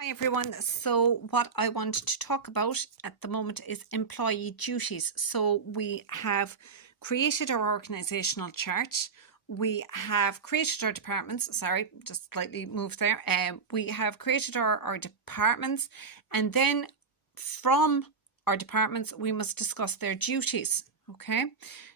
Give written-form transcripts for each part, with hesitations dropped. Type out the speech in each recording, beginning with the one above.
Hi everyone. So what I want to talk about at the moment is employee duties. So we have created our organisational chart. We have created our departments. Sorry, just slightly moved there. We have created our departments, and then from our departments we must discuss their duties. Okay,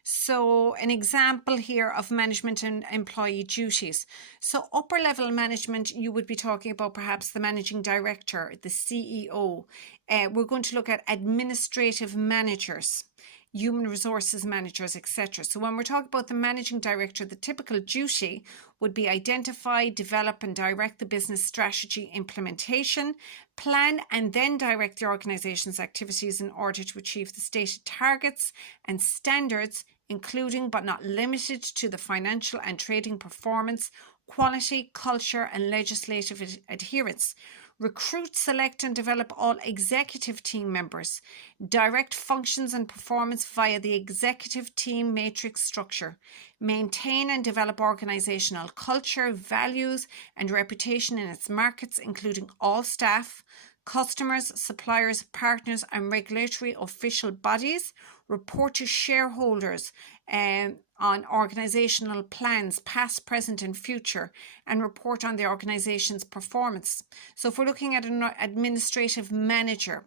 so an example here of management and employee duties. So upper level management, you would be talking about perhaps the managing director, the CEO. We're going to look at administrative managers, human resources managers, etc. So when we're talking about the managing director, the typical duty would be identify, develop and direct the business strategy implementation, plan and then direct the organization's activities in order to achieve the stated targets and standards, including but not limited to the financial and trading performance, quality, culture and legislative adherence. Recruit, select and develop all executive team members. Direct functions and performance via the executive team matrix structure. Maintain and develop organizational culture, values and reputation in its markets, including all staff, customers, suppliers, partners and regulatory official bodies. Report to shareholders on organizational plans, past, present and future, and report on the organization's performance. So if we're looking at an administrative manager,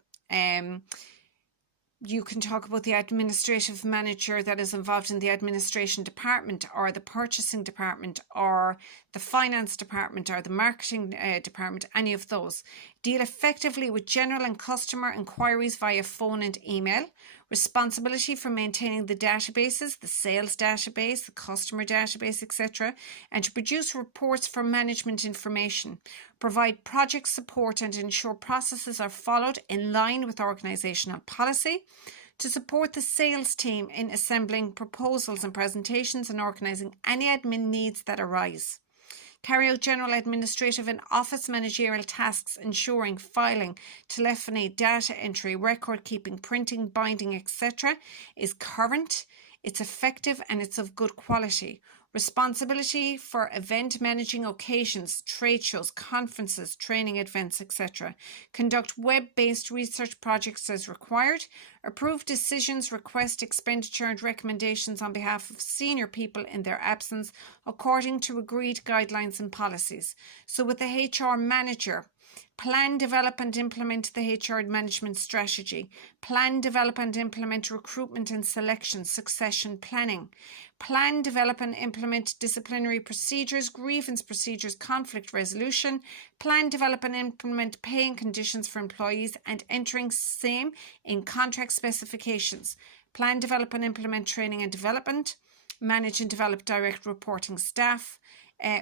you can talk about the administrative manager that is involved in the administration department or the purchasing department or the finance department or the marketing department, any of those. Deal effectively with general and customer inquiries via phone and email. Responsibility for maintaining the databases, the sales database, the customer database, etc., and to produce reports for management information. Provide project support and ensure processes are followed in line with organizational policy. To support the sales team in assembling proposals and presentations and organizing any admin needs that arise. Carry out general administrative and office managerial tasks, ensuring filing, telephony, data entry, record keeping, printing, binding, etc. is current, it's effective and it's of good quality. Responsibility for event managing occasions, trade shows, conferences, training events, etc. Conduct web-based research projects as required. Approve decisions, request expenditure and recommendations on behalf of senior people in their absence according to agreed guidelines and policies. So with the HR manager, plan, develop and implement the HR management strategy. Plan, develop and implement recruitment and selection, succession planning. Plan, develop and implement disciplinary procedures, grievance procedures, conflict resolution. Plan, develop and implement paying conditions for employees and entering same in contract specifications. Plan, develop and implement training and development. Manage and develop direct reporting staff.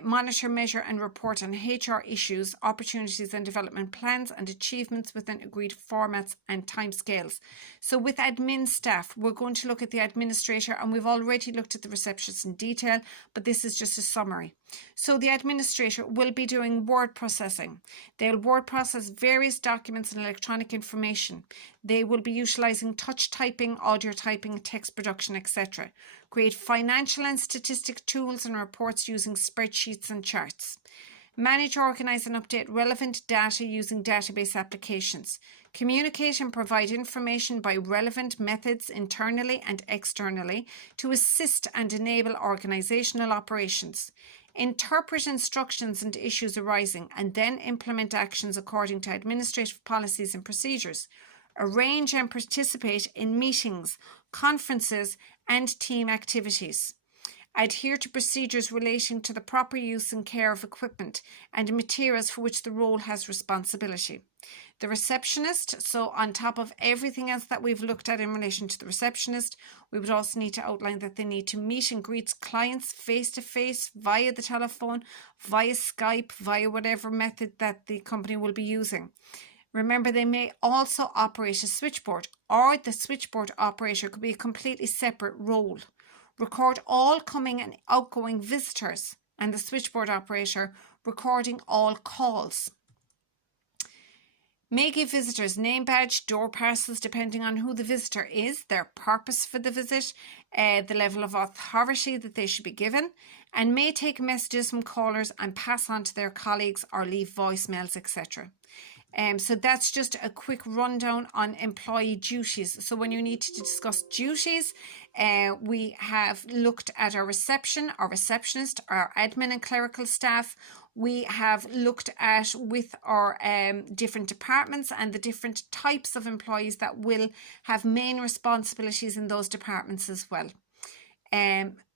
Monitor, measure and report on HR issues, opportunities and development plans and achievements within agreed formats and timescales. So with admin staff, we're going to look at the administrator, and we've already looked at the receptionist in detail, but this is just a summary. So the administrator will be doing word processing. They'll word process various documents and electronic information. They will be utilising touch typing, audio typing, text production, etc. Create financial and statistic tools and reports using spreadsheets and charts. Manage, organise and update relevant data using database applications. Communicate and provide information by relevant methods internally and externally to assist and enable organisational operations. Interpret instructions and issues arising and then implement actions according to administrative policies and procedures. Arrange and participate in meetings, conferences and team activities. Adhere to procedures relating to the proper use and care of equipment and materials for which the role has responsibility. The receptionist, so on top of everything else that we've looked at in relation to the receptionist, we would also need to outline that they need to meet and greet clients face-to-face via the telephone, via Skype, via whatever method that the company will be using. Remember, they may also operate a switchboard, or the switchboard operator could be a completely separate role. Record all coming and outgoing visitors, and the switchboard operator recording all calls. May give visitors name badge, door parcels depending on who the visitor is, their purpose for the visit, the level of authority that they should be given, and may take messages from callers and pass on to their colleagues or leave voicemails, etc. So that's just a quick rundown on employee duties. So when you need to discuss duties, we have looked at our reception, our receptionist, our admin and clerical staff. We have looked at with our different departments and the different types of employees that will have main responsibilities in those departments as well.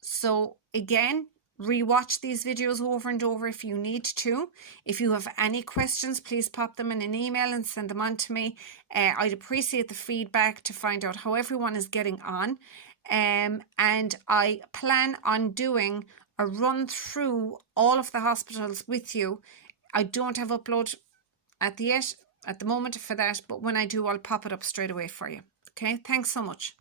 So again, rewatch these videos over and over if you need to. If you have any questions, please pop them in an email and send them on to me. I'd appreciate the feedback to find out how everyone is getting on. And I plan on doing a run through all of the hospitals with you. I don't have upload at the moment for that, but when I do, I'll pop it up straight away for you. Okay, thanks so much.